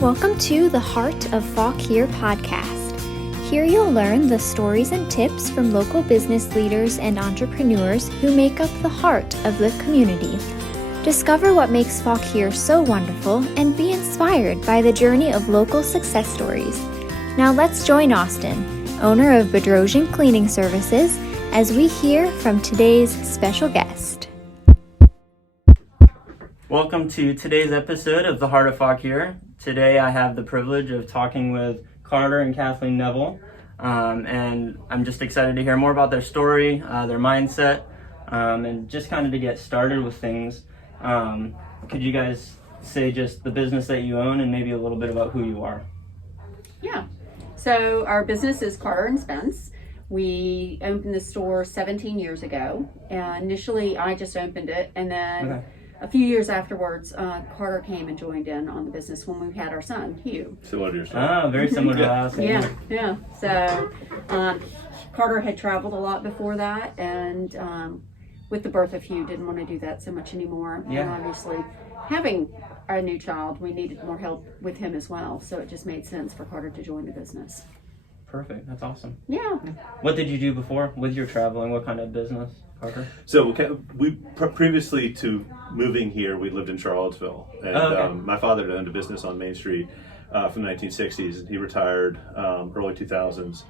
Welcome to the Heart of Fauquier podcast. Here you'll learn the stories and tips from local business leaders and entrepreneurs who make up the heart of the community. Discover what makes Fauquier so wonderful and be inspired by the journey of local success stories. Now let's join Austin, owner of Bedrosian Cleaning Services, as we hear from today's special guest. Welcome to today's episode of the Heart of Fauquier. Today I have the privilege of talking with Carter and Kathleen Nevill, and I'm just excited to hear more about their story, their mindset, and just kind of to get started with things. Could you guys say just the business that you own and maybe a little bit about who you are? Yeah, so our business is Carter and Spence. We opened the store 17 years ago. Initially I just opened it, and then a few years afterwards, Carter came and joined in on the business when we had our son, Hugh. Similar to your son. Oh, very similar to us. Yeah. So Carter had traveled a lot before that, and with the birth of Hugh, didn't want to do that so much anymore. Yeah. And obviously, having a new child, we needed more help with him as well. So it just made sense for Carter to join the business. Perfect. That's awesome. Yeah. What did you do before with your traveling? What kind of business, Carter? So we previously to moving here, we lived in Charlottesville, and my father had owned a business on Main Street from the 1960s, and he retired early 2000s.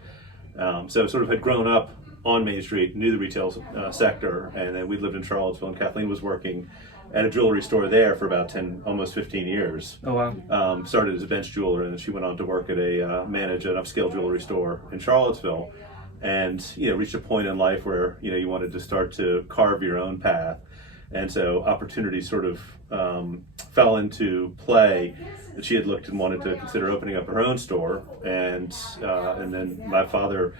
So sort of had grown up on Main Street, knew the retail sector, and then we lived in Charlottesville, and Kathleen was working at a jewelry store there for about 10, almost 15 years. Oh, wow. Started as a bench jeweler, and then she went on to work at manage an upscale jewelry store in Charlottesville, and reached a point in life where you wanted to start to carve your own path, and so opportunities sort of fell into play that she had looked and wanted to consider opening up her own store, and then my father.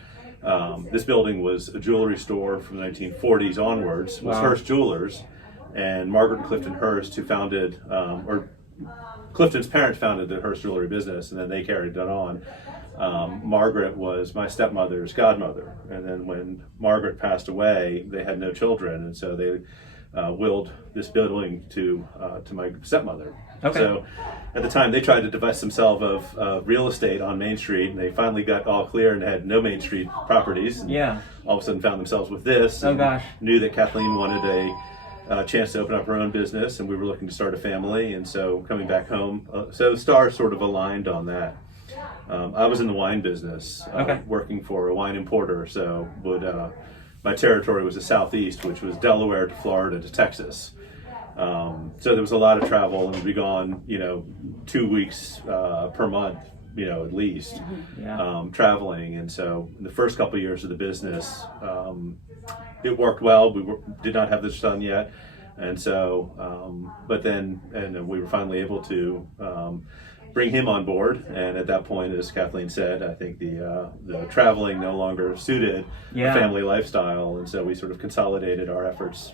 This building was a jewelry store from the 1940s onwards. Was Hearst Jewelers. And Margaret and Clifton Hearst, who founded, or Clifton's parents founded the Hearst jewelry business, and then they carried that on. Margaret was my stepmother's godmother, and then when Margaret passed away, they had no children, and so they willed this building to my stepmother. Okay. So at the time, they tried to divest themselves of real estate on Main Street, and they finally got all clear and had no Main Street properties. And all of a sudden found themselves with this. Oh, gosh. Knew that Kathleen wanted a chance to open up her own business, and we were looking to start a family, and so coming back home, so the stars sort of aligned on that. I was in the wine business, working for a wine importer, so my territory was the Southeast, which was Delaware to Florida to Texas. So there was a lot of travel, and we'd be gone, 2 weeks per month, at least, traveling. And so in the first couple of years of the business, it worked well. We did not have the son yet, and so, but then we were finally able to bring him on board. And at that point, as Kathleen said, I think the traveling no longer suited a family lifestyle, and so we sort of consolidated our efforts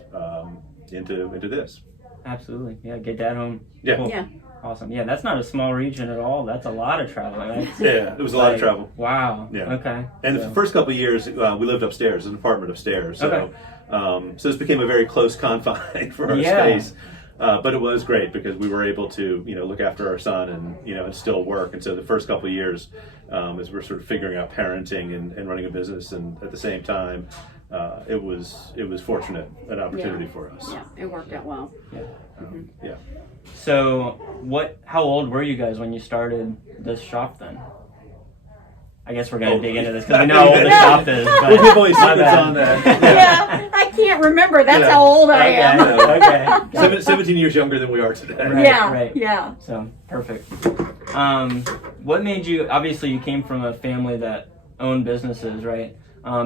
into this. Absolutely. Yeah, get dad home. Yeah. Cool. Yeah. Awesome. Yeah, that's not a small region at all. That's a lot of traveling. It was a lot of travel. Wow. Yeah. Okay. And the first couple of years, we lived upstairs, an apartment upstairs. So, so this became a very close confine for our space. But it was great because we were able to, look after our son and still work. And so the first couple of years, as we're sort of figuring out parenting and running a business, and at the same time, it was fortunate, an opportunity for us. Yeah, it worked out well. Yeah. So how old were you guys when you started this shop then? I guess we're going to dig into this because we know how old the shop is. But we'll give away secrets on that. Yeah, I can't remember. That's how old I am. Okay. 17 years younger than we are today. Right. Yeah. So, perfect. What made you, obviously you came from a family that owned businesses, right?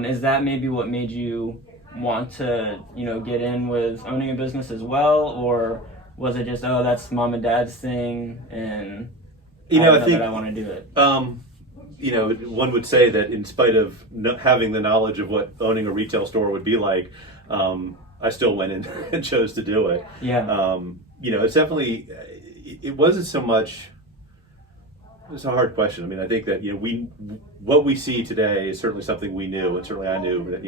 Is that maybe what made you want to, get in with owning a business as well? Or was it just, that's mom and dad's thing and I think I want to do it? One would say that in spite of not having the knowledge of what owning a retail store would be like, I still went in and chose to do it. Yeah. It's definitely, it wasn't so much, it's a hard question. I mean, I think that, what we see today is certainly something we knew, and certainly I knew that,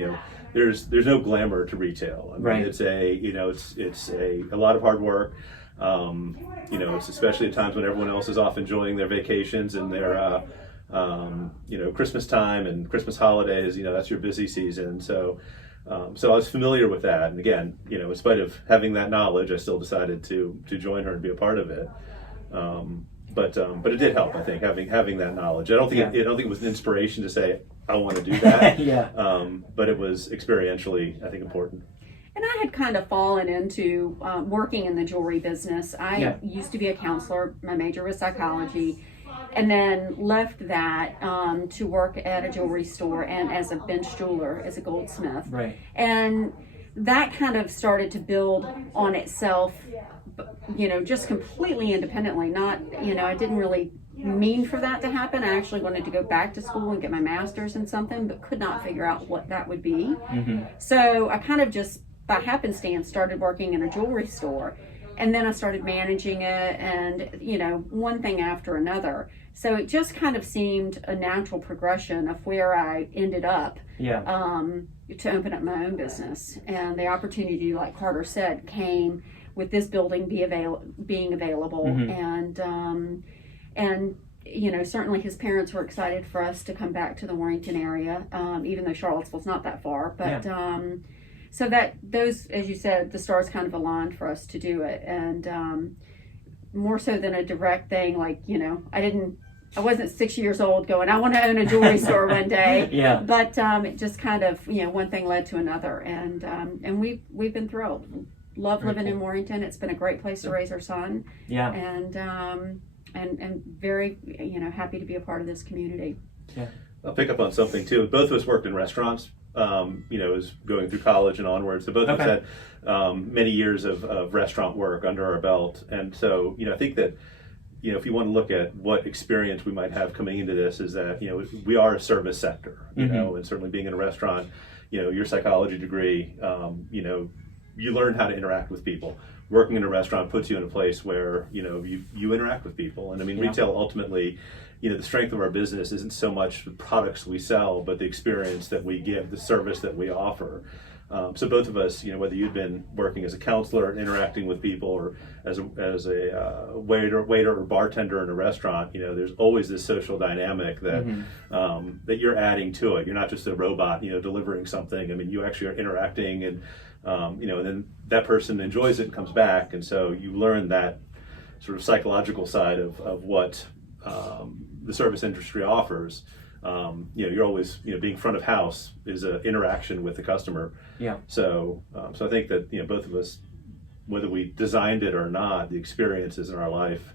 there's no glamour to retail. I mean, it's a lot of hard work. It's especially at times when everyone else is off enjoying their vacations and their Christmas time and Christmas holidays. That's your busy season. So I was familiar with that, and again, in spite of having that knowledge, I still decided to join her and be a part of it. But it did help, I think, having that knowledge. I don't think it was an inspiration to say I want to do that. But it was experientially, I think, important. And I had kind of fallen into working in the jewelry business. I used to be a counselor. My major was psychology, and then left that to work at a jewelry store and as a bench jeweler, as a goldsmith. Right. And that kind of started to build on itself, just completely independently. Not, I didn't really mean for that to happen. I actually wanted to go back to school and get my master's in something, but could not figure out what that would be. Mm-hmm. So I kind of just by happenstance started working in a jewelry store, and then I started managing it, and one thing after another. So it just kind of seemed a natural progression of where I ended up to open up my own business. And the opportunity, like Carter said, came with this building being available. Mm-hmm. And certainly his parents were excited for us to come back to the Warrenton area, even though Charlottesville's not that far. But so that those, as you said, the stars kind of aligned for us to do it. And more so than a direct thing, like, I wasn't 6 years old going, I want to own a jewelry store one day. But it just kind of, one thing led to another. And we've been thrilled. Love living in Warrenton. It's been a great place to raise our son. And very, happy to be a part of this community. I'll pick up on something too. Both of us worked in restaurants, as going through college and onwards. So both of us had many years of restaurant work under our belt. And so, I think that, if you want to look at what experience we might have coming into this, is that, we are a service sector, and certainly being in a restaurant, your psychology degree, you learn how to interact with people. Working in a restaurant puts you in a place where, you interact with people. And I mean, retail ultimately, the strength of our business isn't so much the products we sell, but the experience that we give, the service that we offer. So both of us, whether you'd been working as a counselor, interacting with people, or as a waiter or bartender in a restaurant, there's always this social dynamic that that you're adding to it. You're not just a robot, delivering something. I mean, you actually are interacting, and and then that person enjoys it and comes back, and so you learn that sort of psychological side of what the service industry offers. You're always, being front of house is an interaction with the customer. So I think that, both of us, whether we designed it or not, the experiences in our life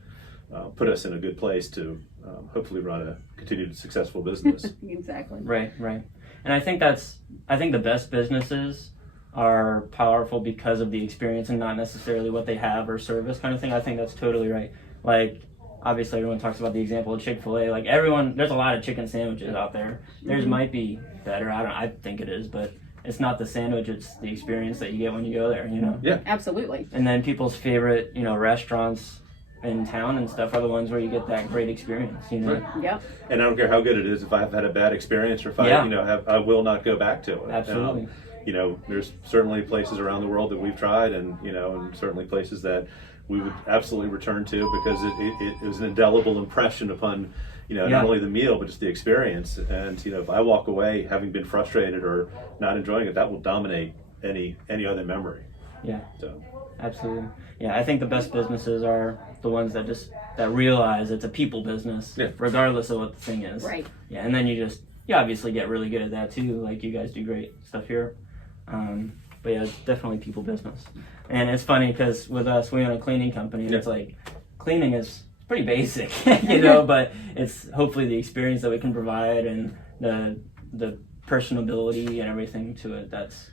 put us in a good place to hopefully run a continued successful business. Exactly. Right. And I think the best businesses are powerful because of the experience and not necessarily what they have or service kind of thing. I think that's totally right. Like, obviously everyone talks about the example of Chick-fil-A. Like, there's a lot of chicken sandwiches out there. Theirs might be better. I think it is, but it's not the sandwich, it's the experience that you get when you go there, Yeah. Absolutely. And then people's favorite, restaurants in town and stuff are the ones where you get that great experience, Right. Yep. And I don't care how good it is, if I've had a bad experience or if I will not go back to it. Absolutely. There's certainly places around the world that we've tried, and and certainly places that we would absolutely return to, because it was an indelible impression upon not only the meal but just the experience. And if I walk away having been frustrated or not enjoying it, that will dominate any other memory. So Absolutely. I think the best businesses are the ones that realize it's a people business, regardless of what the thing is. Right. And then you obviously get really good at that too. Like, you guys do great stuff here. But it's definitely people business. And it's funny because with us, we own a cleaning company, and it's like, cleaning is pretty basic, but it's hopefully the experience that we can provide and the personability and everything to it. That's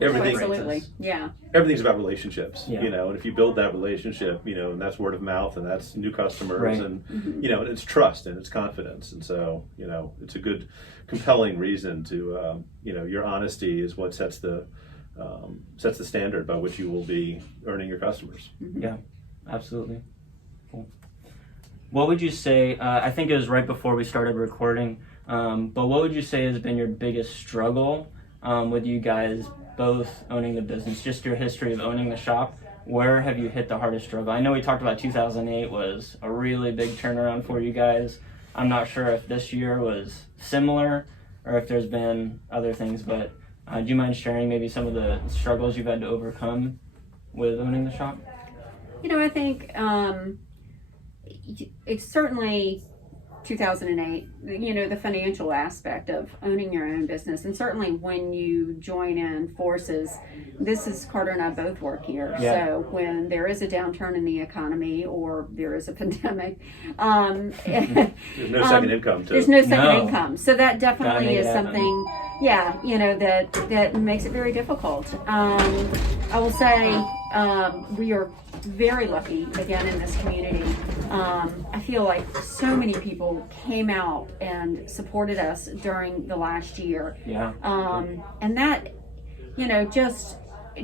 everything. Absolutely. Yeah. Everything's about relationships, and if you build that relationship, and that's word of mouth, and that's new customers, and it's trust and it's confidence, and so it's a good, compelling reason to your honesty is what sets the standard by which you will be earning your customers. Yeah, absolutely. Cool. What would you say? I think it was right before we started recording, but what would you say has been your biggest struggle with you guys both owning the business, just your history of owning the shop, where have you hit the hardest struggle? I know we talked about 2008 was a really big turnaround for you guys. I'm not sure if this year was similar or if there's been other things, but do you mind sharing maybe some of the struggles you've had to overcome with owning the shop? I think it's certainly 2008, the financial aspect of owning your own business. And certainly when you join in forces, this is Carter and I both work here. Yeah. So when there is a downturn in the economy or there is a pandemic, There's no second income. There's no second No. income. So that definitely is happen. something, that makes it very difficult. I will say we are very lucky again in this community. I feel like so many people came out and supported us during the last year. Yeah. And that,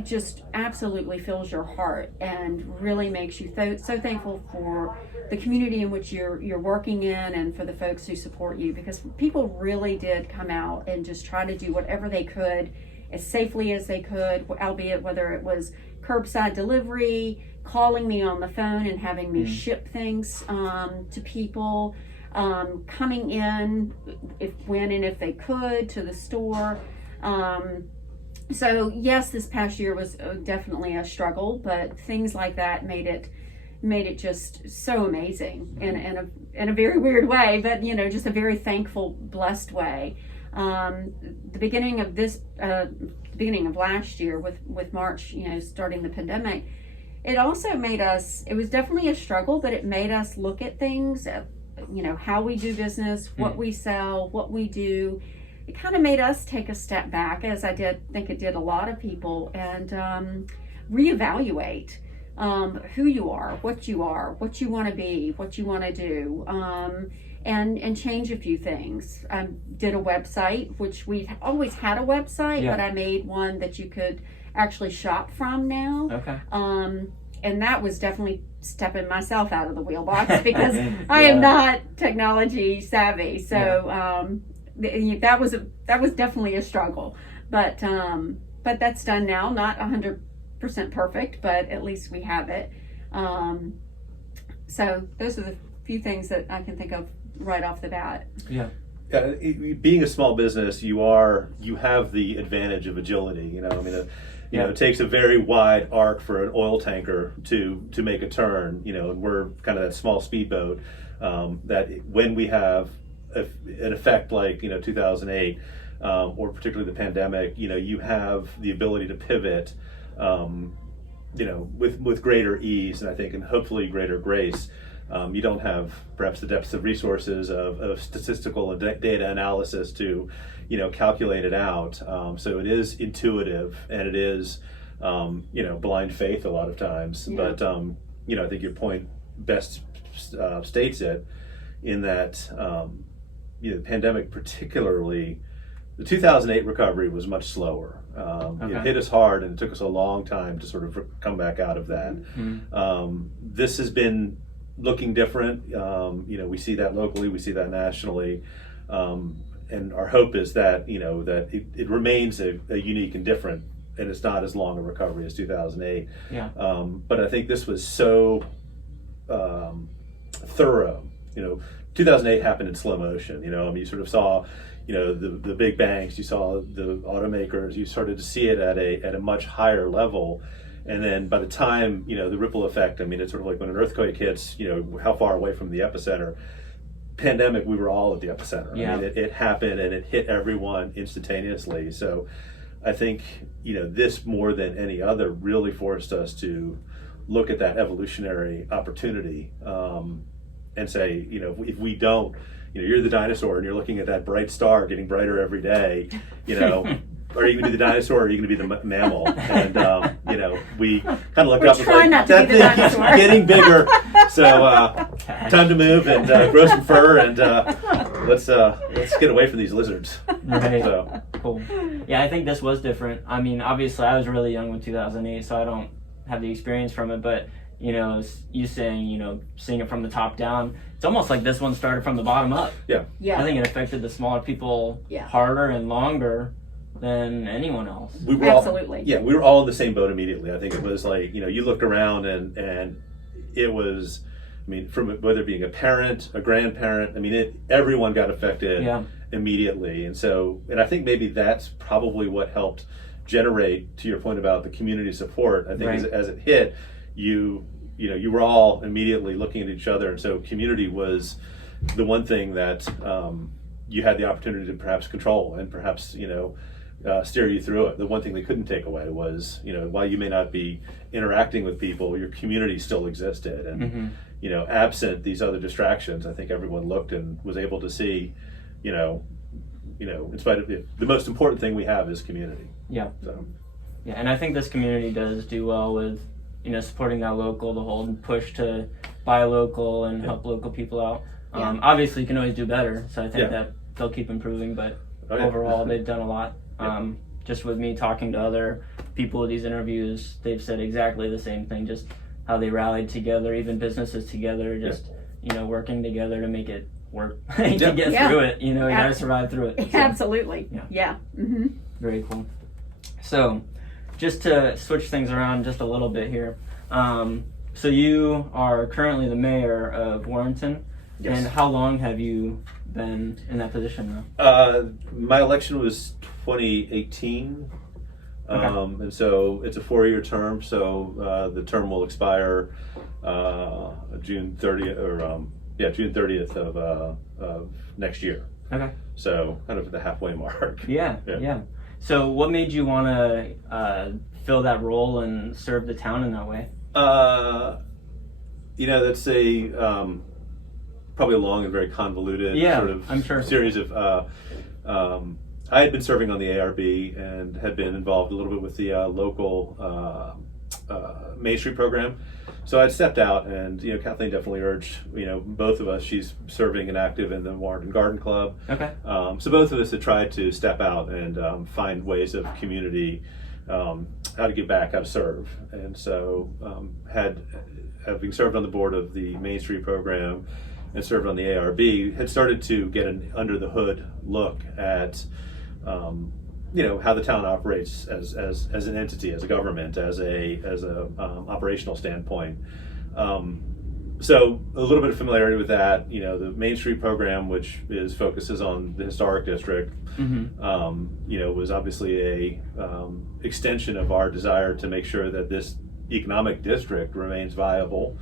just absolutely fills your heart and really makes you so thankful for the community in which you're working in and for the folks who support you, because people really did come out and just try to do whatever they could as safely as they could, albeit whether it was curbside delivery, calling me on the phone and having me ship things to people, coming in when and if they could to the store. So yes, this past year was definitely a struggle, but things like that made it just so amazing in a very weird way, but just a very thankful, blessed way. The beginning of last year with March, starting the pandemic, it also made us, it was definitely a struggle, but it made us look at things, how we do business, what we sell, what we do. It kind of made us take a step back, as I think it did a lot of people, and reevaluate who you are, what you want to be, what you want to do, and change a few things. I did a website, which we've always had a website, but I made one that you could actually shop from now. Okay. And that was definitely stepping myself out of the wheelbox because I am not technology savvy. So that was definitely a struggle. But that's done now. Not 100% perfect, but at least we have it. So those are the few things that I can think of right off the bat. Yeah. Being a small business, you have the advantage of agility. It takes a very wide arc for an oil tanker to make a turn. And we're kind of that small speedboat that when we have an effect like 2008 or particularly the pandemic, you have the ability to pivot, with greater ease, and I think, and hopefully greater grace. You don't have perhaps the depths of resources of statistical and data analysis to, calculate it out. So it is intuitive, and it is, blind faith a lot of times. Yeah. But, I think your point best states it in that, the pandemic particularly, the 2008 recovery was much slower. It hit us hard, and it took us a long time to sort of come back out of that. Mm-hmm. This has been looking different. We see that locally, we see that nationally, and our hope is that that it remains a unique and different, and it's not as long a recovery as 2008. Yeah. But I think this was so thorough. 2008 happened in slow motion. You sort of saw, the big banks, you saw the automakers, you started to see it at a much higher level. And then by the time, the ripple effect, it's sort of like when an earthquake hits, how far away from the epicenter. Pandemic, we were all at the epicenter. Yeah. It happened and it hit everyone instantaneously. So I think, this more than any other really forced us to look at that evolutionary opportunity and say, if we don't, you're the dinosaur and you're looking at that bright star getting brighter every day, are you going to be the dinosaur or are you going to be the mammal? And, we kind of looked up and trying not to be the dinosaur. Keeps getting bigger. So time to move and grow some fur and let's get away from these lizards. Right. So. Cool. Yeah, I think this was different. Obviously I was really young with 2008, so I don't have the experience from it, but you saying, seeing it from the top down, it's almost like this one started from the bottom up. Yeah. Yeah. I think it affected the smaller people Yeah. harder and longer than anyone else. We were Absolutely. we were all in the same boat immediately. I think it was like, you looked around and it was, from whether being a parent, a grandparent, everyone got affected immediately. And I think maybe that's probably what helped generate, to your point about the community support. I think as it hit, you were all immediately looking at each other. And so community was the one thing that you had the opportunity to perhaps control and perhaps, steer you through it. The one thing they couldn't take away was, while you may not be interacting with people, your community still existed. And, absent these other distractions, I think everyone looked and was able to see, in spite of the most important thing we have is community. Yeah. So. Yeah, and I think this community does do well with, supporting that local, the whole push to buy local and help local people out. Obviously, you can always do better, so I think that they'll keep improving, but overall, they've done a lot. Just with me talking to other people with these interviews, they've said exactly the same thing, just how they rallied together, even businesses together, just, working together to make it work, to get through it. You gotta survive through it. So, Absolutely. Yeah. Mm-hmm. Very cool. So, just to switch things around just a little bit here. So you are currently the mayor of Warrenton. Yes. And how long have you been in that position now? My election was 2018. And so it's a 4-year term. So the term will expire June 30th of next year. Okay. So kind of at the halfway mark. Yeah. So what made you want to fill that role and serve the town in that way? That's probably a long and very convoluted series of. I had been serving on the ARB and had been involved a little bit with the local Main Street program. So I'd stepped out, and Kathleen definitely urged both of us. She's serving and active in the Warrenton Garden Club. Okay. So both of us had tried to step out and find ways of community, how to give back, how to serve, and so having served on the board of the Main Street program and served on the ARB, had started to get an under the hood look at how the town operates as an entity, as a government, as a operational standpoint. So a little bit of familiarity with that. The Main Street program, which focuses on the historic district, was obviously a extension of our desire to make sure that this economic district remains viable.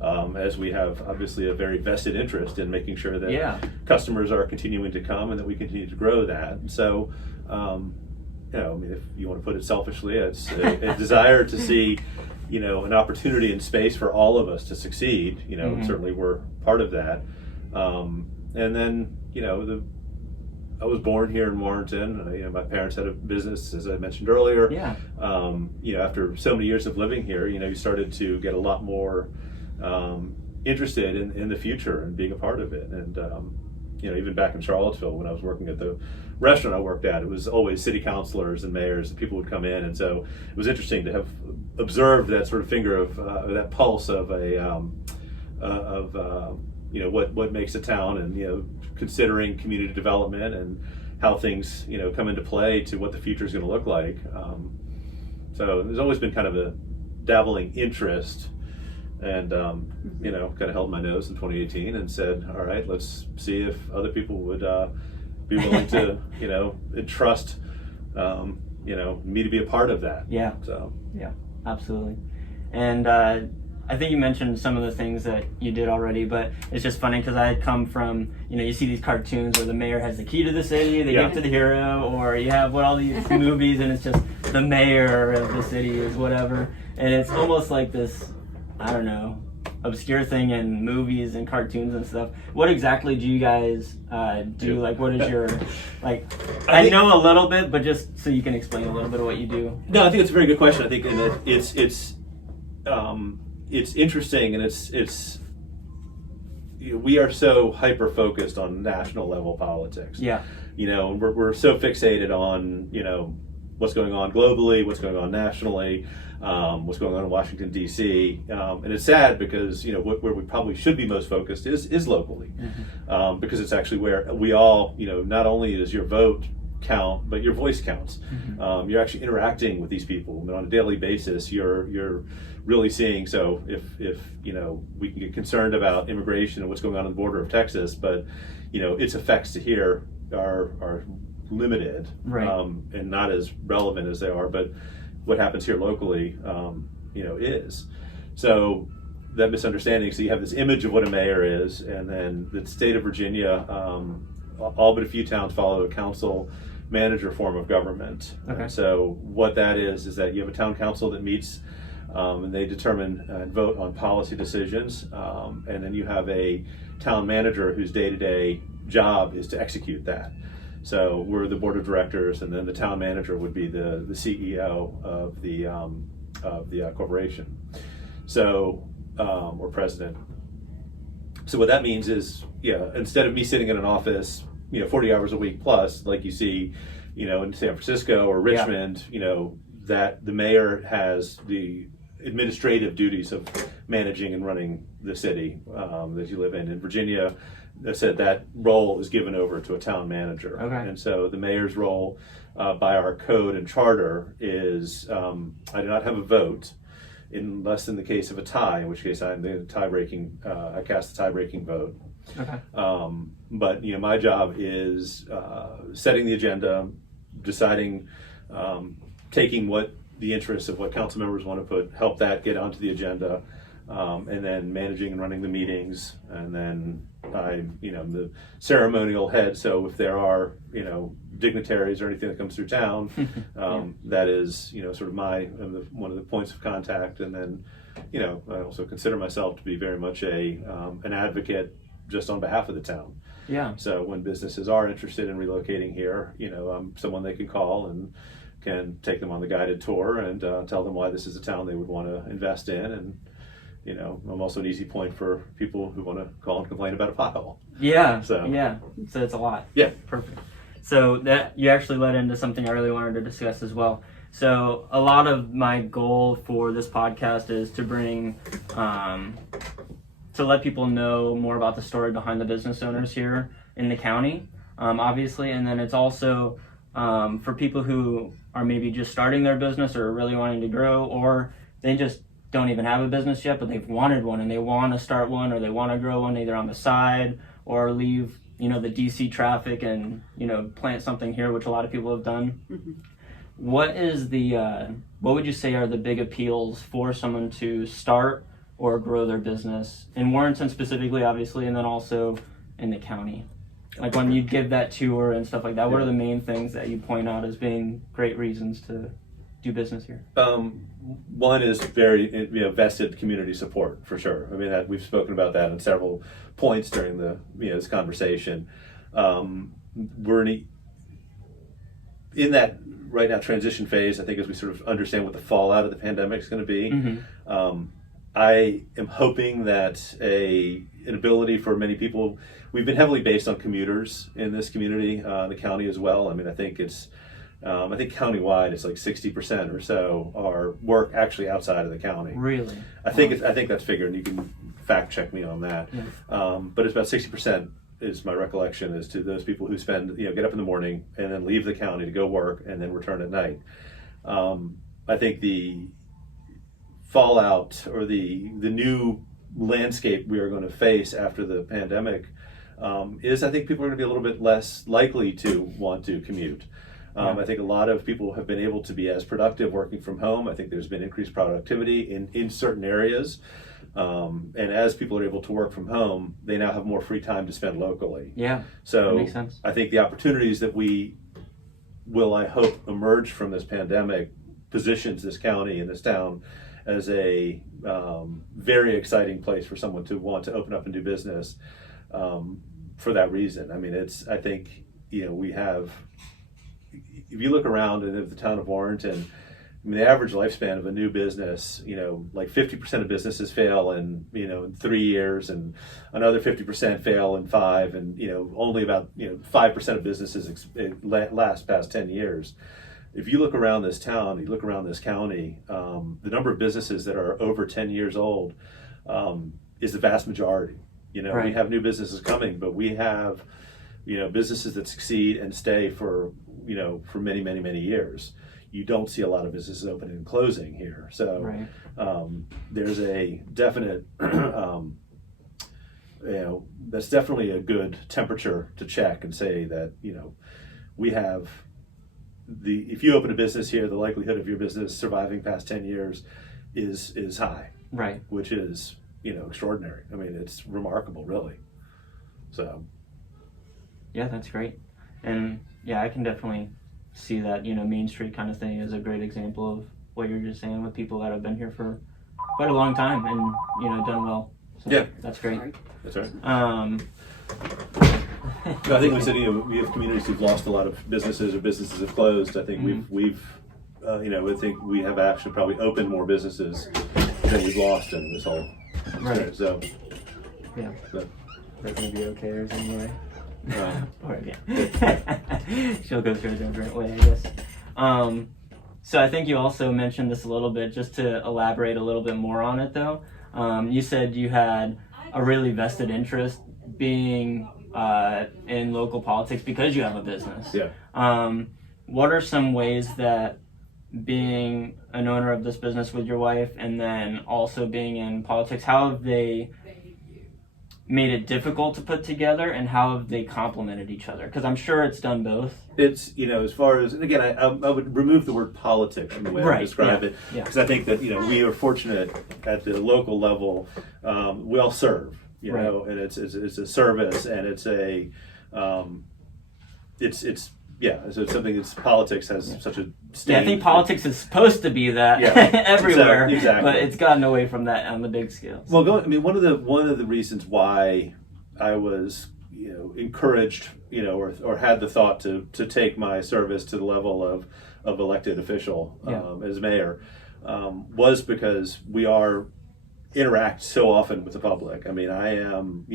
As we have obviously a very vested interest in making sure that customers are continuing to come and that we continue to grow that. So, if you want to put it selfishly, it's a desire to see, an opportunity and space for all of us to succeed. Certainly we're part of that. And then, I was born here in Warrenton. My parents had a business, as I mentioned earlier. After so many years of living here, you started to get a lot more interested in the future and being a part of it. And even back in Charlottesville, when I was working at the restaurant I worked at, it was always city councilors and mayors and people would come in, and so it was interesting to have observed that sort of finger of that pulse of what makes a town, and considering community development and how things come into play to what the future is going to look like. So there's always been kind of a dabbling interest. And kind of held my nose in 2018 and said, all right, let's see if other people would be willing to entrust me to be a part of that. So Absolutely. And I think you mentioned some of the things that you did already, but it's just funny because I had come from, you see these cartoons where the mayor has the key to the city, they give to the hero, or you have all these movies and it's just the mayor of the city is whatever, and it's almost like this, I don't know, obscure thing in movies and cartoons and stuff. What exactly do you guys do? Like, what is your, I know a little bit, but just so you can explain a little bit of what you do. No, I think it's a very good question. I think in that it's interesting, and it's we are so hyper focused on national level politics. We're so fixated on what's going on globally, what's going on nationally, what's going on in Washington, D.C. And it's sad because, where we probably should be most focused is locally, because it's actually where we all, not only does your vote count, but your voice counts. You're actually interacting with these people, and on a daily basis, you're really seeing. So if we can get concerned about immigration and what's going on the border of Texas, but its effects to here are limited, right. And not as relevant as they are. But what happens here locally, is. So that misunderstanding. So you have this image of what a mayor is, and then the state of Virginia, all but a few towns follow a council manager form of government. Okay. And so what that is that you have a town council that meets, and they determine and vote on policy decisions, and then you have a town manager whose day-to-day job is to execute that. So we're the board of directors, and then the town manager would be the CEO of the corporation. So or president. So what that means is, instead of me sitting in an office, 40 hours a week plus, like you see, in San Francisco or Richmond, that the mayor has the administrative duties of managing and running the city that you live in. In Virginia, they said that role is given over to a town manager. Okay. And so the mayor's role by our code and charter is, I do not have a vote, unless in the case of a tie, in which case I'm the tie-breaking, I cast the tie-breaking vote. Okay. But my job is setting the agenda, deciding, taking what the interests of what council members want to help that get onto the agenda, and then managing and running the meetings, and then I'm the ceremonial head. So if there are dignitaries or anything that comes through town, that is sort of one of the points of contact. And then I also consider myself to be very much an advocate just on behalf of the town. Yeah. So when businesses are interested in relocating here, I'm someone they can call and can take them on the guided tour and tell them why this is a town they would want to invest in. And I'm also an easy point for people who want to call and complain about a pothole. Yeah. So it's a lot. Yeah. Perfect. So that you actually led into something I really wanted to discuss as well. So a lot of my goal for this podcast is to bring, to let people know more about the story behind the business owners here in the county, obviously. And then it's also for people who are maybe just starting their business or really wanting to grow, or they just don't even have a business yet, but they've wanted one and they want to start one, or they want to grow one either on the side or leave, the DC traffic and, plant something here, which a lot of people have done. Mm-hmm. What would you say are the big appeals for someone to start or grow their business in Warrenton specifically, obviously, and then also in the county? Like when you give that tour and stuff like that, what are the main things that you point out as being great reasons to do business here? One is very vested community support, for sure. I mean, we've spoken about that in several points during this conversation. We're in that right now transition phase, I think, as we sort of understand what the fallout of the pandemic is going to be. Mm-hmm. I am hoping that an ability for many people. We've been heavily based on commuters in this community, the county as well. I mean, I think it's countywide, it's like 60% or so are work actually outside of the county. Really? I think that's figured, and you can fact check me on that. Yeah. But it's about 60% is my recollection as to those people who get up in the morning and then leave the county to go work and then return at night. I think the fallout or the new landscape we are going to face after the pandemic is I think people are going to be a little bit less likely to want to commute. I think a lot of people have been able to be as productive working from home. I think there's been increased productivity in certain areas. And as people are able to work from home, they now have more free time to spend locally. Yeah, so that makes sense. I think the opportunities that we will, I hope, emerge from this pandemic positions this county and this town as a very exciting place for someone to want to open up and do business for that reason. I mean, I think we have, if you look around in the town of Warrenton, I mean, the average lifespan of a new business, like 50% of businesses fail in 3 years, and another 50% fail in 5, and only about 5% of businesses last past 10 years. If you look around this town, you look around this county, the number of businesses that are over 10 years old is the vast majority. Right. We have new businesses coming, but we have businesses that succeed and stay for many, many, many years. You don't see a lot of businesses opening and closing here. So Right. There's a definite, that's definitely a good temperature to check and say that, we have if you open a business here, the likelihood of your business surviving past 10 years is high. Right. Which is, extraordinary. I mean, it's remarkable, really. So. Yeah, that's great. And yeah, I can definitely see that, Main Street kind of thing is a great example of what you're just saying with people that have been here for quite a long time and, done well. So Yeah. That's great. That's right. I think we said, we have communities who've lost a lot of businesses or businesses have closed. I think we've I think we have actually probably opened more businesses than we've lost in this whole Right. So, yeah. So. They're going to be okay or anyway. She'll go through it a different way, I guess. So I think you also mentioned this a little bit, just to elaborate a little bit more on it though. You said you had a really vested interest being in local politics because you have a business. Yeah. What are some ways that being an owner of this business with your wife and then also being in politics, how have they made it difficult to put together and how have they complemented each other? Because I'm sure it's done both. It's, as far as, and again, I would remove the word politics from the way I describe it, because I think that, we are fortunate at the local level, we all serve, and it's a service and it's a, so it's something that's politics has such a stain. Yeah, I think politics is supposed to be that everywhere, exactly. But it's gotten away from that on the big scale. Well, one of the reasons why I was encouraged or had the thought to take my service to the level of elected official as mayor was because we interact so often with the public. I mean, I am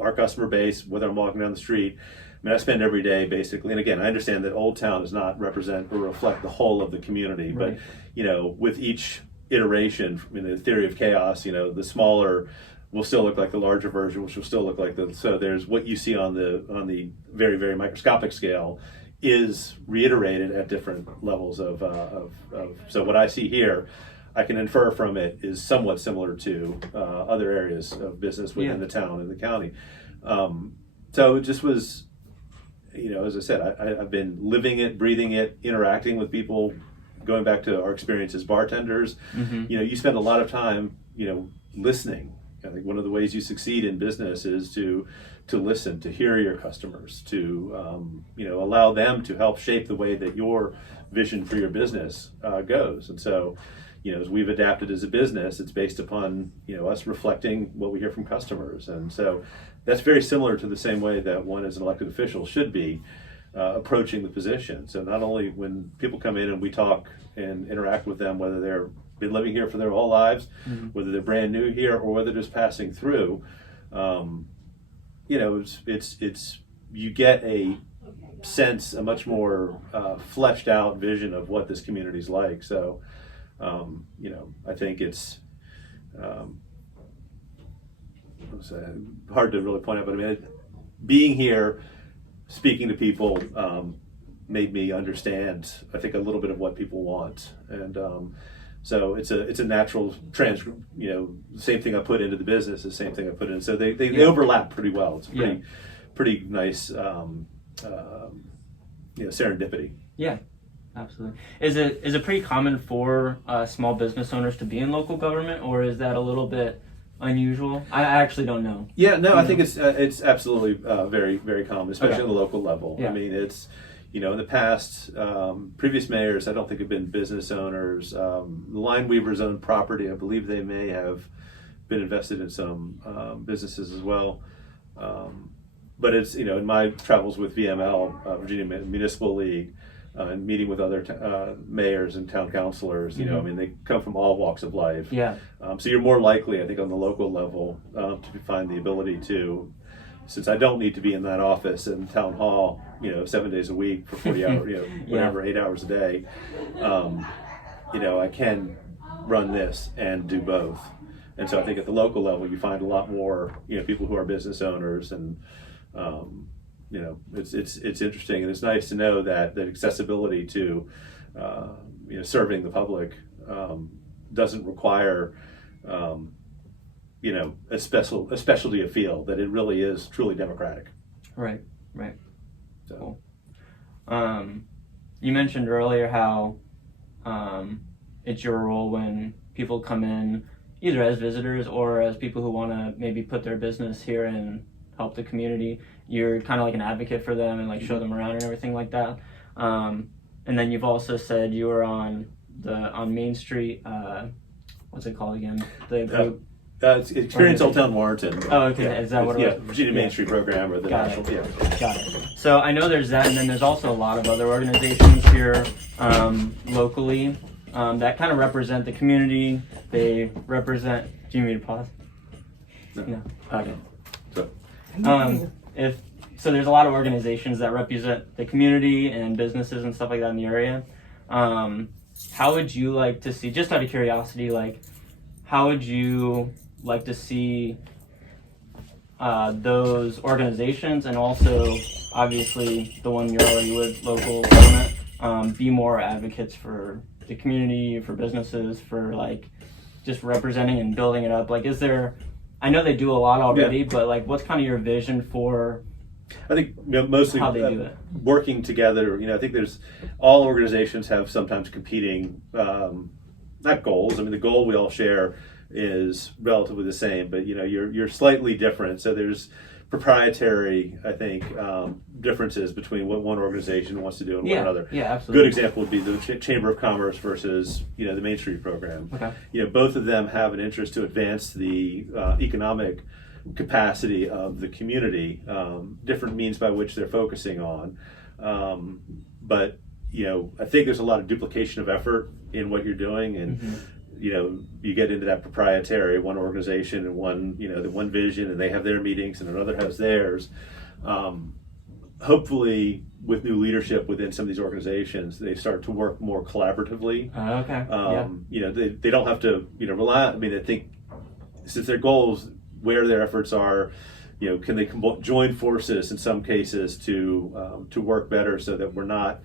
our customer base, whether I'm walking down the street. I spend every day basically, and again, I understand that Old Town does not represent or reflect the whole of the community, but with each iteration, the theory of chaos, the smaller will still look like the larger version, which will still look like so there's what you see on the very, very microscopic scale is reiterated at different levels of so what I see here, I can infer from it is somewhat similar to other areas of business within the town and the county. So it just was, as I said, I've been living it, breathing it, interacting with people, going back to our experience as bartenders. You spend a lot of time, listening. I think one of the ways you succeed in business is to listen, to hear your customers, to allow them to help shape the way that your vision for your business goes. And so, as we've adapted as a business, it's based upon us reflecting what we hear from customers. And so that's very similar to the same way that one as an elected official should be approaching the position. So not only when people come in and we talk and interact with them, whether they're been living here for their whole lives, whether they're brand new here or whether they're just passing through, it's you get a sense, a much more fleshed out vision of what this community's like. So, I think it's hard to really point out, but being here, speaking to people, made me understand, I think, a little bit of what people want, and so it's a natural same thing I put into the business, the same thing I put in. So they overlap pretty well. It's a pretty nice serendipity. Yeah, absolutely. Is it pretty common for small business owners to be in local government, or is that a little bit unusual? I actually don't know. Yeah, no, I think it's absolutely very, very common, especially on the local level. Yeah. I mean, it's in the past, previous mayors, I don't think have been business owners. The line weavers own property. I believe they may have been invested in some businesses as well. But it's in my travels with VML, Virginia Municipal League, and meeting with other mayors and town councilors, they come from all walks of life. Yeah. So you're more likely, I think, on the local level to find the ability to, since I don't need to be in that office in town hall, 7 days a week for 40 hours, whatever, 8 hours a day, I can run this and do both. And so I think at the local level, you find a lot more, people who are business owners and, it's interesting, and it's nice to know that accessibility to serving the public doesn't require a specialty of field, that it really is truly democratic. Right. So, you mentioned earlier how it's your role when people come in, either as visitors or as people who want to maybe put their business here and help the community. You're kind of like an advocate for them and like show them around and everything like that. And then you've also said you were on Main Street. What's it called again? The group. It's Experience Old Town Warrenton. Oh, okay. Is that what it was? Virginia Main Street program, or the Got national. it. Got it. So I know there's that, and then there's also a lot of other organizations here locally that kind of represent the community. They represent. Do you need me to pause? No. Okay. So there's a lot of organizations that represent the community and businesses and stuff like that in the area. How would you like to see, just out of curiosity, like how would you like to see those organizations, and also obviously the one you're already with, local government, be more advocates for the community, for businesses, for like just representing and building it up? Like, is there, I know they do a lot already, but like what's kind of your vision for I think mostly how they do it? Working together. I think all organizations have sometimes competing, not goals. I mean, the goal we all share is relatively the same, but you're slightly different. So there's proprietary, I think, differences between what one organization wants to do and what another. Yeah, absolutely. Good example would be the Chamber of Commerce versus the Main Street program. Okay. Both of them have an interest to advance the economic capacity of the community, different means by which they're focusing on. But I think there's a lot of duplication of effort in what you're doing, and you get into that proprietary, one organization and one the one vision, and they have their meetings and another has theirs. Hopefully, with new leadership within some of these organizations, they start to work more collaboratively. Okay. They don't have to rely. I mean, I think since their goals, where their efforts are, can they join forces in some cases to work better, so that we're not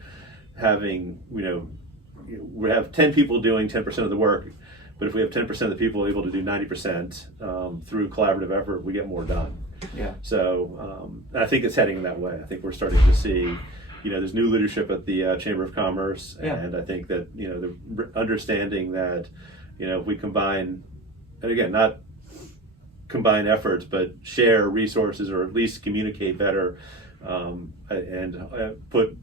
having we have 10 people doing 10% of the work, but if we have 10% of the people able to do 90% through collaborative effort, we get more done. Yeah. So I think it's heading in that way. I think we're starting to see, there's new leadership at the Chamber of Commerce, and I think that the understanding that if we combine, and again, not combine efforts, but share resources, or at least communicate better, and put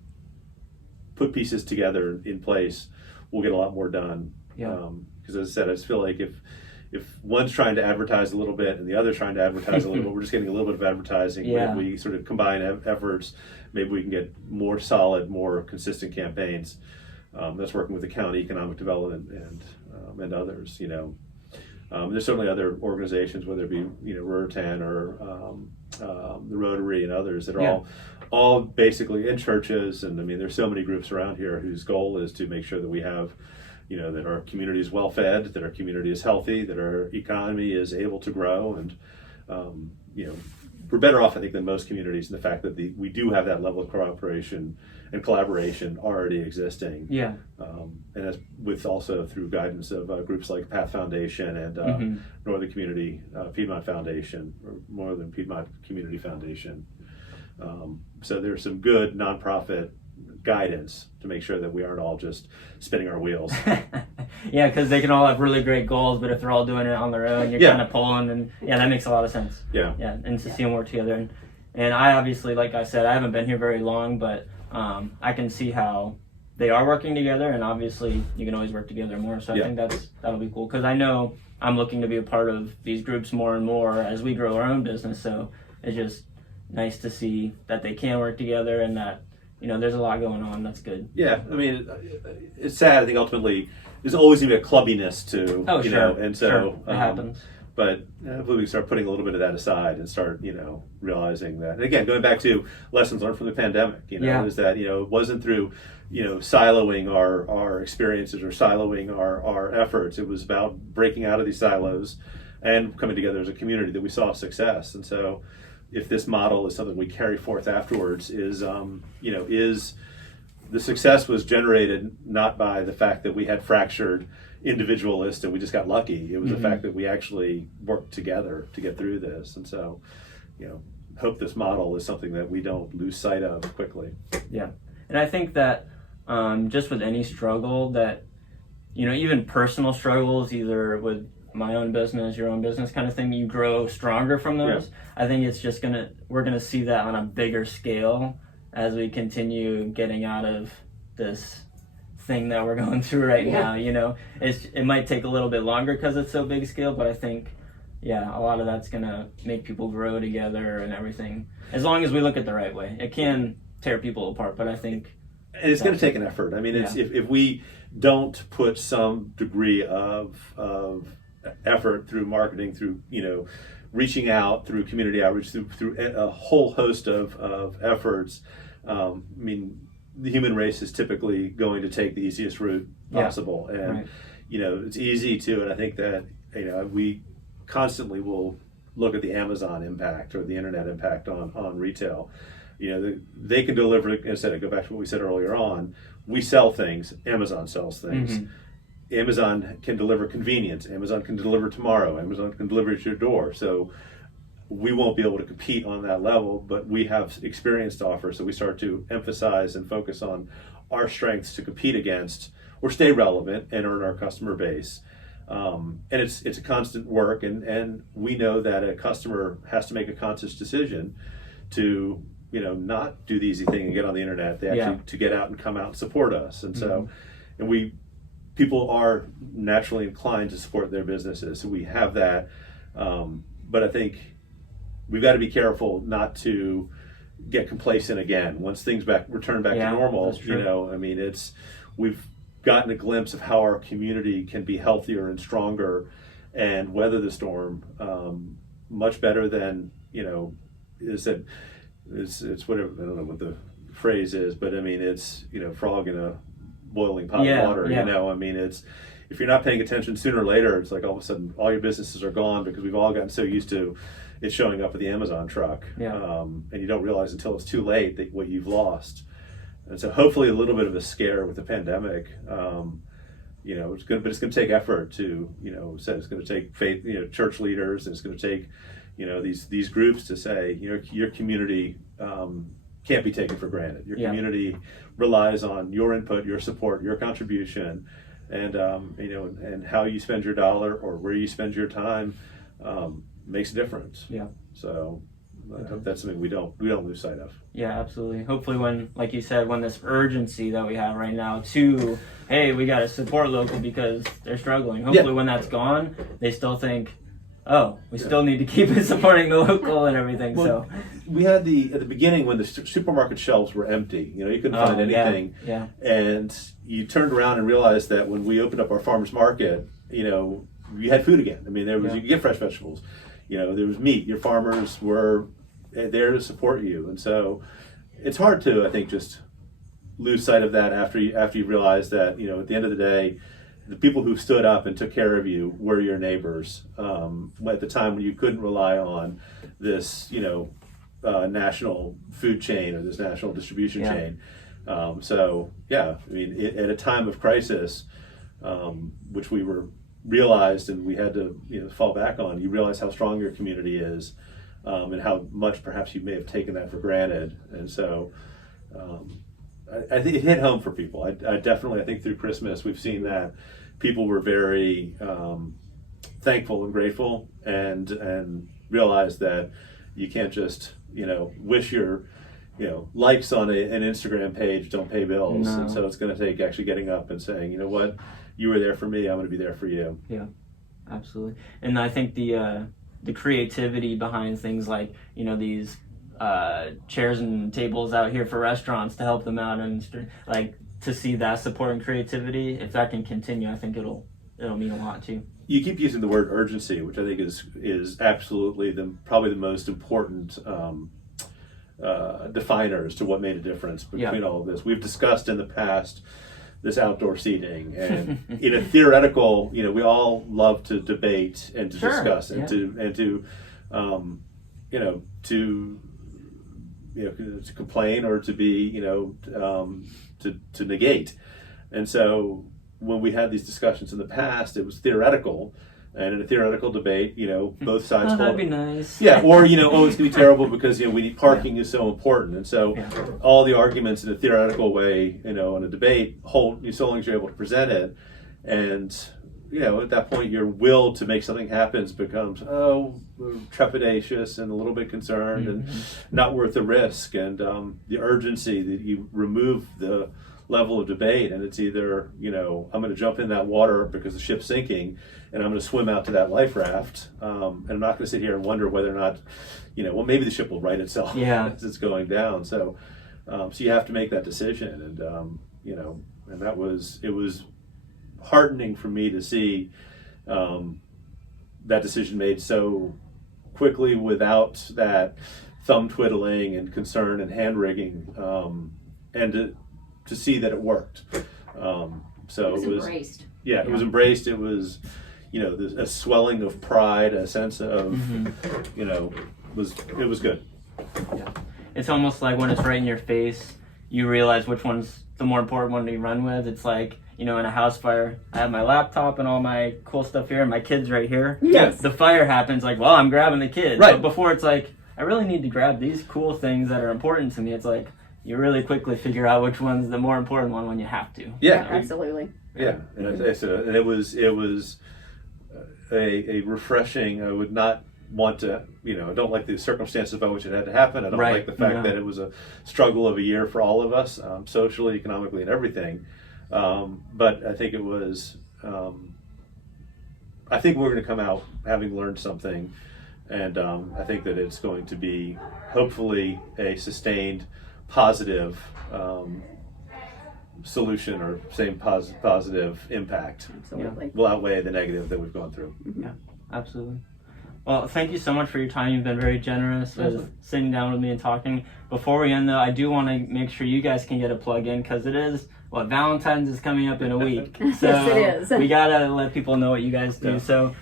pieces together in place, we'll get a lot more done. Because as I said, I just feel like if one's trying to advertise a little bit and the other's trying to advertise a little bit, we're just getting a little bit of advertising. But if we sort of combine efforts, maybe we can get more solid, more consistent campaigns. That's working with the county economic development and others. There's certainly other organizations, whether it be Warrenton or the Rotary and others, that are all basically in churches. And I mean, there's so many groups around here whose goal is to make sure that we have, that our community is well fed, that our community is healthy, that our economy is able to grow, and we're better off, I think, than most communities in the fact that we do have that level of cooperation and collaboration already existing. And that's with also through guidance of groups like Path Foundation and Northern Community Piedmont Foundation, or Northern Piedmont Community Foundation. So there's some good nonprofit guidance to make sure that we aren't all just spinning our wheels. Because they can all have really great goals, but if they're all doing it on their own, you're kind of pulling, and that makes a lot of sense. And to see them work together, and I obviously, like I said, I haven't been here very long, but I can see how they are working together, and obviously you can always work together more. So I think that'll be cool, because I know I'm looking to be a part of these groups more and more as we grow our own business. So it's just nice to see that they can work together, and that there's a lot going on. That's good. I mean, it's sad. I think ultimately there's always going to be a clubbiness to, and so it happens. But hopefully we can start putting a little bit of that aside and start, realizing that. And again, going back to lessons learned from the pandemic, is that, it wasn't through, siloing our experiences or siloing our efforts. It was about breaking out of these silos and coming together as a community that we saw success. And so if this model is something we carry forth afterwards, is the success was generated not by the fact that we had fractured individualists and we just got lucky. It was the fact that we actually worked together to get through this. And so, hope this model is something that we don't lose sight of quickly. Yeah. And I think that just with any struggle that, even personal struggles, either with my own business, your own business kind of thing, you grow stronger from those. Yeah. I think it's just we're gonna see that on a bigger scale as we continue getting out of this thing that we're going through right now. It might take a little bit longer because it's so big scale, but I think, a lot of that's gonna make people grow together and everything. As long as we look at the right way, it can tear people apart, but I think. And it's going to take an effort. I mean, if we don't put some degree of effort through marketing, through reaching out, through community outreach, through a whole host of efforts. The human race is typically going to take the easiest route possible, and it's easy to. And I think that we constantly will look at the Amazon impact or the internet impact on retail. They can deliver. Instead, I go back to what we said earlier on. We sell things. Amazon sells things. Amazon can deliver convenience. Amazon can deliver tomorrow. Amazon can deliver it to your door. So we won't be able to compete on that level, but we have experience to offer. So we start to emphasize and focus on our strengths to compete against or stay relevant and earn our customer base. And it's a constant work, and we know that a customer has to make a conscious decision to not do the easy thing and get on the internet. They actually to get out and come out and support us. And so, and people are naturally inclined to support their businesses. So we have that. But I think we've got to be careful not to get complacent again. Once things return back to normal, we've gotten a glimpse of how our community can be healthier and stronger and weather the storm much better than, it's whatever, I don't know what the phrase is, but it's, frog in a boiling pot of water, it's, if you're not paying attention, sooner or later, it's like all of a sudden all your businesses are gone because we've all gotten so used to it showing up at the Amazon truck. And you don't realize until it's too late that what you've lost. And so hopefully a little bit of a scare with the pandemic, it's going to take effort to, it's going to take faith, church leaders, and it's going to take, these groups to say, your community can't be taken for granted. Your community relies on your input, your support, your contribution, and and how you spend your dollar or where you spend your time makes a difference. So I hope that's something we don't lose sight of. Yeah, absolutely. Hopefully when, like you said, when this urgency that we have right now to, hey, we got to support local because they're struggling. Hopefully when that's gone, they still think, oh, we still need to keep supporting the local and everything. Well, so we had at the beginning when the supermarket shelves were empty, you couldn't find anything. And you turned around and realized that when we opened up our farmers market, you had food again. There was you could get fresh vegetables. There was meat. Your farmers were there to support you, and so it's hard to, I think, just lose sight of that after you realize that at the end of the day, the people who stood up and took care of you were your neighbors at the time when you couldn't rely on this national food chain or this national distribution chain. At a time of crisis, which we realized and we had to fall back on, you realize how strong your community is and how much perhaps you may have taken that for granted. And so I think it hit home for people. I think through Christmas we've seen that people were very thankful and grateful and realized that you can't just wish your likes on an Instagram page don't pay bills. No. And so it's going to take actually getting up and saying, you know what, you were there for me, I'm going to be there for you. Yeah, absolutely. And I think the creativity behind things like these chairs and tables out here for restaurants to help them out, and to see that support and creativity, if that can continue, I think it'll mean a lot too. You keep using the word urgency, which I think is absolutely probably the most important definer as to what made a difference between all of this. We've discussed in the past this outdoor seating, and in a theoretical, we all love to debate and to discuss and to to to complain or to be to negate. And so when we had these discussions in the past, it was theoretical. And in a theoretical debate, both sides Oh, that'd be nice. Yeah, or, it's going to be terrible because, we need parking is so important. And so all the arguments in a theoretical way, in a debate hold you so long as you're able to present it. And, at that point, your will to make something happen becomes, trepidatious and a little bit concerned and not worth the risk. And the urgency that you remove the level of debate, and it's either, I'm going to jump in that water because the ship's sinking and I'm going to swim out to that life raft, and I'm not going to sit here and wonder whether or not, maybe the ship will right itself as it's going down. So you have to make that decision, and and it was heartening for me to see that decision made so quickly without that thumb twiddling and concern and hand wringing, and to see that it worked. So it was embraced. Yeah, it was embraced. It was, a swelling of pride, a sense of, it was good. Yeah. It's almost like when it's right in your face, you realize which one's the more important one to run with. It's like, in a house fire, I have my laptop and all my cool stuff here and my kids right here. Yes. The fire happens, like, well, I'm grabbing the kids. Right. But before it's like, I really need to grab these cool things that are important to me. It's like, you really quickly figure out which one's the more important one when you have to. Yeah, absolutely. Yeah, and it was a refreshing. I would not want to, I don't like the circumstances by which it had to happen. I don't like the fact that it was a struggle of a year for all of us, socially, economically, and everything. But I think it was. I think we're going to come out having learned something, and I think that it's going to be hopefully a sustained, positive solution, or same positive impact. Absolutely. Will outweigh the negative that we've gone through. Yeah, absolutely. Well, thank you so much for your time. You've been very generous with sitting down with me and talking. Before we end, though, I do want to make sure you guys can get a plug in, because it is, Valentine's is coming up in a week. So Yes, it is. We got to let people know what you guys do. Yeah. So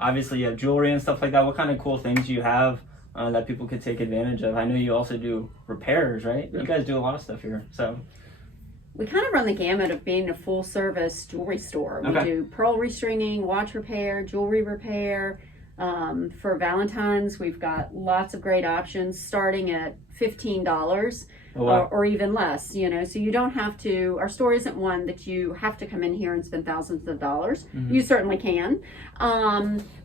obviously you have jewelry and stuff like that. What kind of cool things do you have that people could take advantage of? I know you also do repairs, right? Yeah. You guys do a lot of stuff here. So we kind of run the gamut of being a full service jewelry store. We do pearl restringing, watch repair, jewelry repair. For Valentine's, we've got lots of great options starting at $15 or even less, so you don't have to, our store isn't one that you have to come in here and spend thousands of dollars. Mm-hmm. You certainly can.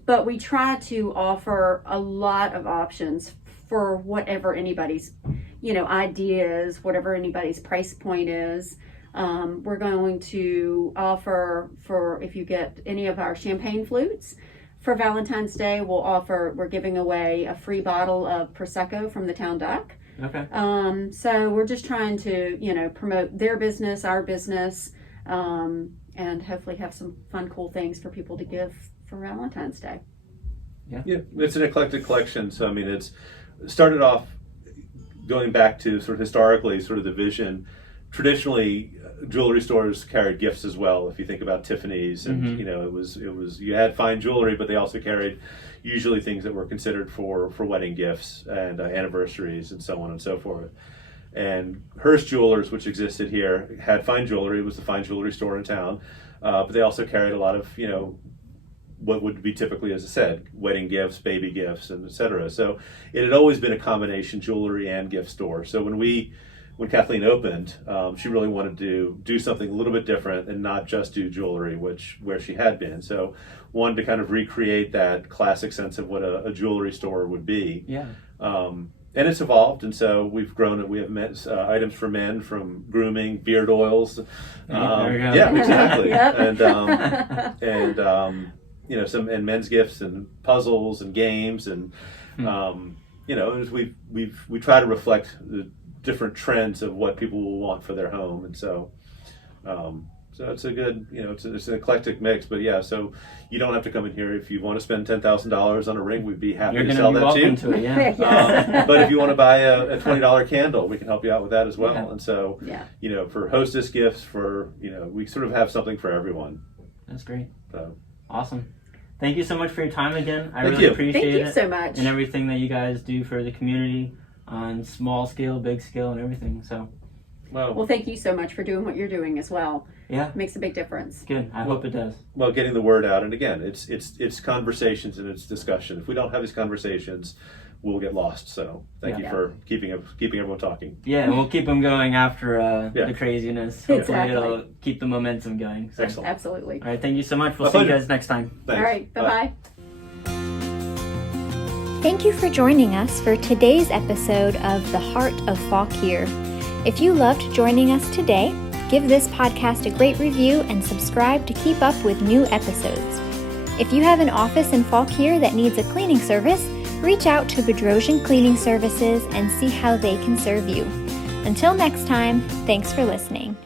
But we try to offer a lot of options for whatever anybody's, idea is, whatever anybody's price point is. We're going to offer, for if you get any of our champagne flutes, for Valentine's Day, we're giving away a free bottle of Prosecco from the Town Duck. Okay. So we're just trying to, promote their business, our business, and hopefully have some fun, cool things for people to give for Valentine's Day. Yeah, it's an eclectic collection. So, it's started off going back to sort of historically, sort of the vision. Traditionally, jewelry stores carried gifts as well. If you think about Tiffany's, and it was you had fine jewelry, but they also carried usually things that were considered for wedding gifts and anniversaries and so on and so forth. And Hearst Jewelers, which existed here, had fine jewelry. It was the fine jewelry store in town, but they also carried a lot of what would be typically, as I said, wedding gifts, baby gifts, and etc. So it had always been a combination jewelry and gift store. So when Kathleen opened, she really wanted to do something a little bit different and not just do jewelry, where she had been. So wanted to kind of recreate that classic sense of what a jewelry store would be. Yeah. And it's evolved, and so we've grown it. We have items for men, from grooming, beard oils. There you go. Yeah, exactly. Yep. And some men's gifts and puzzles and games, and as we try to reflect the different trends of what people will want for their home, and so it's a good, it's an eclectic mix. But yeah, so you don't have to come in here if you want to spend $10,000 on a ring. We'd be happy to sell that to you. To it, yeah. But if you want to buy a $20 candle, we can help you out with that as well. Yeah. And so for hostess gifts, we sort of have something for everyone. That's great. So awesome. thank you so much for your time again. I Thank really you. appreciate Thank you it. so much. And everything that you guys do for the community on small scale, big scale, and everything. So, Well, thank you so much for doing what you're doing as well. yeah, It makes a big difference. good. I hope it does. Well, getting the word out, and again, it's conversations and it's discussion. If we don't have these conversations, we'll get lost. So thank you Yeah. for keeping everyone talking. Yeah, and we'll keep them going after Yeah. the craziness. Hopefully Exactly. it'll keep the momentum going. So. Excellent. Absolutely. All right, thank you so much. We'll My see you pleasure. guys next time. Thanks. All right. Bye-bye. Thank you for joining us for today's episode of The Heart of Fauquier. If you loved joining us today, give this podcast a great review and subscribe to keep up with new episodes. If you have an office in Fauquier that needs a cleaning service, reach out to Bedrosian Cleaning Services and see how they can serve you. Until next time, thanks for listening.